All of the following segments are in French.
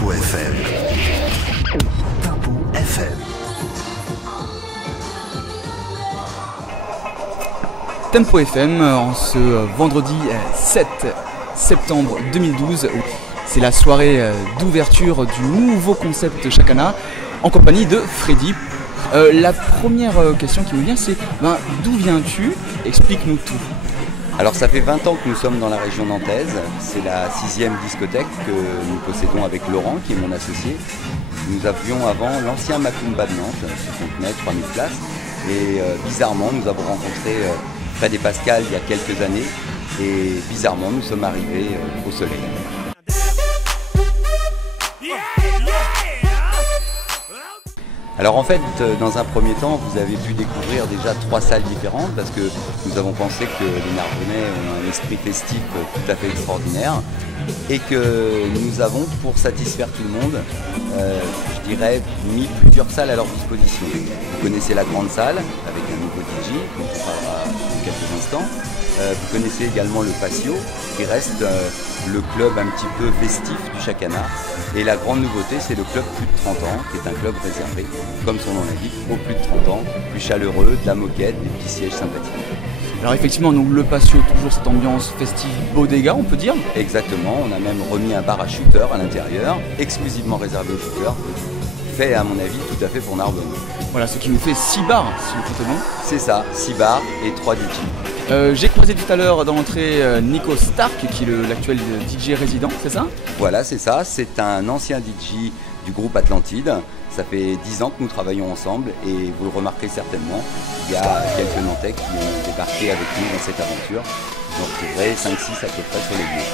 Tempo FM. Tempo FM. Tempo FM en ce vendredi 7 septembre 2012. C'est la soirée d'ouverture du nouveau concept Chakana en compagnie de Freddy. La première question qui me vient, c'est d'où viens-tu? Explique-nous tout. Alors ça fait 20 ans que nous sommes dans la région nantaise, c'est la 6e discothèque que nous possédons avec Laurent qui est mon associé. Nous avions avant l'ancien Macumba de Nantes, qui contenait 3000 places et bizarrement nous avons rencontré Fred et Pascal il y a quelques années et bizarrement nous sommes arrivés au soleil. Alors en fait, dans un premier temps, vous avez pu découvrir déjà 3 salles différentes parce que nous avons pensé que les Narbonnais ont un esprit festif tout à fait extraordinaire et que nous avons, pour satisfaire tout le monde, je dirais, mis plusieurs salles à leur disposition. Vous connaissez la grande salle avec un nouveau DJ, dont on parlera dans quelques instants. Vous connaissez également le Patio, qui reste le club un petit peu festif du Chakana. Et la grande nouveauté, c'est le club plus de 30 ans, qui est un club réservé, comme son nom l'indique, aux plus de 30 ans, plus chaleureux, de la moquette, des petits sièges sympathiques. Alors effectivement, donc le Patio, toujours cette ambiance festive bodega, on peut dire. Exactement, on a même remis un bar à shooter à l'intérieur, exclusivement réservé aux shooters, fait à mon avis tout à fait pour Narbonne. Voilà, ce qui nous fait 6 bars, si vous comptez bon. C'est ça, 6 bars et 3 DJ. J'ai croisé tout à l'heure dans l'entrée Nico Stark, qui est l'actuel DJ résident, c'est ça? Voilà, c'est ça, c'est un ancien DJ du groupe Atlantide. Ça fait 10 ans que nous travaillons ensemble et vous le remarquez certainement, il y a quelques Nantais qui ont débarqué avec nous dans cette aventure. J'en retrouverai 5-6 à peu près sur les lieux.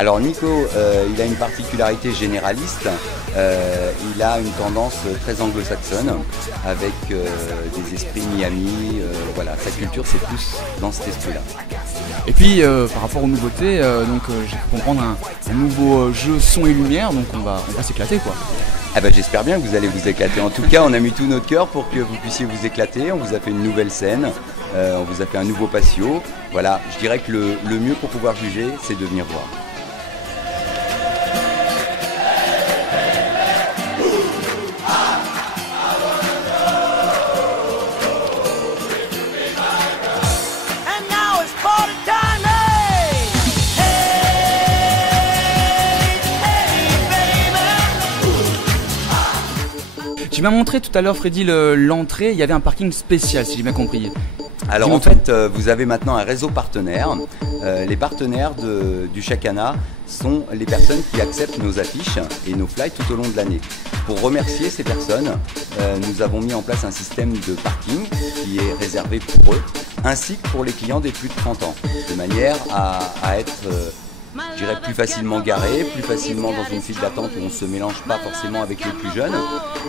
Alors Nico, il a une particularité généraliste, il a une tendance très anglo-saxonne avec des esprits Miami, voilà, sa culture c'est plus dans cet esprit-là. Et puis par rapport aux nouveautés, j'ai pu comprendre un nouveau jeu son et lumière, donc on va s'éclater quoi. Ah bah, j'espère bien que vous allez vous éclater. En tout cas, on a mis tout notre cœur pour que vous puissiez vous éclater. On vous a fait une nouvelle scène, on vous a fait un nouveau patio. Voilà, je dirais que le mieux pour pouvoir juger, c'est de venir voir. Tu m'as montré tout à l'heure, Freddy, l'entrée, il y avait un parking spécial, si j'ai bien compris. Alors en fait, vous avez maintenant un réseau partenaire. Les partenaires du Chakana sont les personnes qui acceptent nos affiches et nos flyers tout au long de l'année. Pour remercier ces personnes, nous avons mis en place un système de parking qui est réservé pour eux, ainsi que pour les clients des plus de 30 ans, de manière à être je dirais plus facilement garé, plus facilement dans une file d'attente où on ne se mélange pas forcément avec les plus jeunes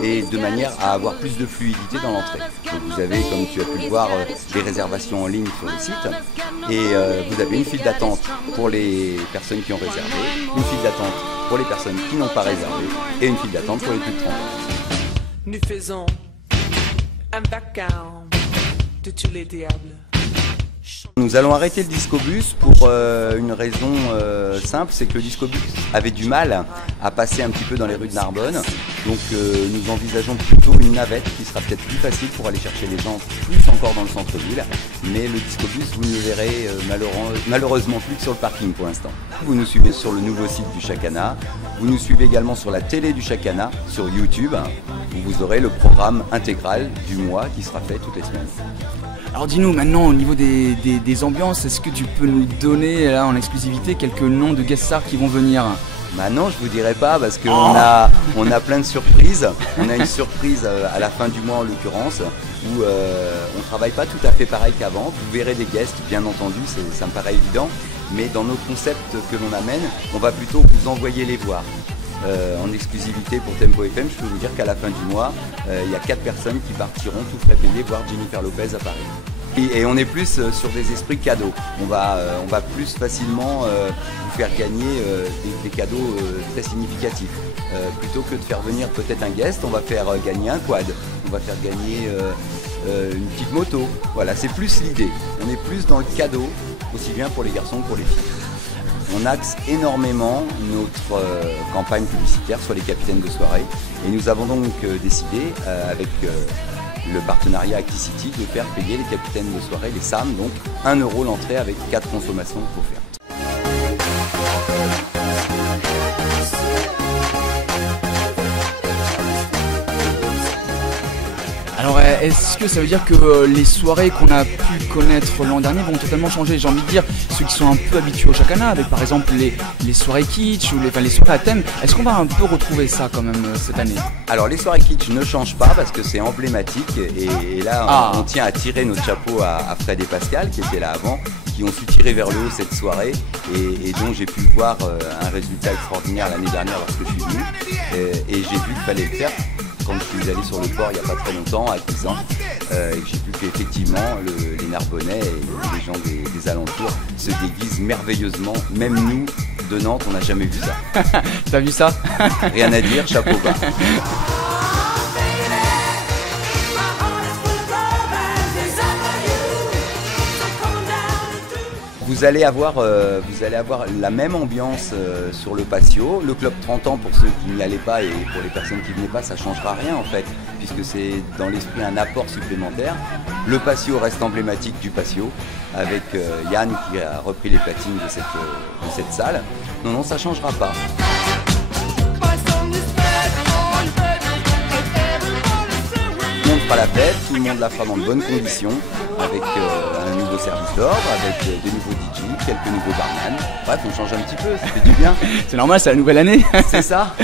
et de manière à avoir plus de fluidité dans l'entrée. Donc vous avez, comme tu as pu le voir, des réservations en ligne sur le site et vous avez une file d'attente pour les personnes qui ont réservé, une file d'attente pour les personnes qui n'ont pas réservé et une file d'attente pour les plus de 30 ans. Nous faisons un vacarme de tous les diables. Nous allons arrêter le discobus pour une raison simple, c'est que le discobus avait du mal à passer un petit peu dans les rues de Narbonne. Donc nous envisageons plutôt une navette qui sera peut-être plus facile pour aller chercher les gens plus encore dans le centre-ville. Mais le discobus, vous ne le verrez malheureusement plus que sur le parking pour l'instant. Vous nous suivez sur le nouveau site du Chakana. Vous nous suivez également sur la télé du Chakana, sur YouTube, où vous aurez le programme intégral du mois qui sera fait toutes les semaines. Alors dis-nous maintenant au niveau des ambiances, est-ce que tu peux nous donner là en exclusivité quelques noms de guest stars qui vont venir? Bah non, je vous dirai pas parce qu'on a plein de surprises. On a une surprise à la fin du mois en l'occurrence où on travaille pas tout à fait pareil qu'avant. Vous verrez des guests, bien entendu, ça me paraît évident. Mais dans nos concepts que l'on amène, on va plutôt vous envoyer les voir. En exclusivité pour Tempo FM, je peux vous dire qu'à la fin du mois, il y a 4 personnes qui partiront tout frais payés voir Jennifer Lopez à Paris. Et on est plus sur des esprits cadeaux. On va plus facilement vous faire gagner des cadeaux très significatifs. Plutôt que de faire venir peut-être un guest, on va faire gagner un quad, on va faire gagner une petite moto. Voilà, c'est plus l'idée. On est plus dans le cadeau, aussi bien pour les garçons que pour les filles. On axe énormément notre campagne publicitaire sur les capitaines de soirée. Et nous avons donc décidé, avec le partenariat ActiCity, de faire payer les capitaines de soirée, les SAM, donc 1 € l'entrée avec 4 consommations offertes. Alors est-ce que ça veut dire que les soirées qu'on a pu connaître l'an dernier vont totalement changer? J'ai envie de dire, ceux qui sont un peu habitués au Chacana, avec par exemple les soirées kitsch ou les soirées à thème, est-ce qu'on va un peu retrouver ça quand même cette année? Alors les soirées kitsch ne changent pas parce que c'est emblématique et là on tient à tirer notre chapeau à Fred et Pascal qui étaient là avant, qui ont su tirer vers le haut cette soirée et dont j'ai pu voir un résultat extraordinaire l'année dernière lorsque je suis venu et j'ai vu qu'il fallait le faire quand je suis allé sur le port il n'y a pas très longtemps à Cousin et j'ai vu qu'effectivement les Narbonnais et les gens des alentours se déguisent merveilleusement, même nous de Nantes on n'a jamais vu ça. T'as vu ça? Rien à dire, chapeau bas. Vous allez avoir la même ambiance sur le patio. Le club 30 ans pour ceux qui n'y allaient pas et pour les personnes qui ne venaient pas, ça ne changera rien en fait, puisque c'est dans l'esprit un apport supplémentaire. Le patio reste emblématique du patio, avec Yann qui a repris les platines de cette salle. Non, ça ne changera pas. Tout le monde fera la fête, tout le monde la fera dans de bonnes conditions, avec un nouveau service d'ordre, avec des nouveaux DJ, quelques nouveaux barman. Bref, on change un petit peu, ça fait du bien. C'est normal, c'est la nouvelle année. C'est ça.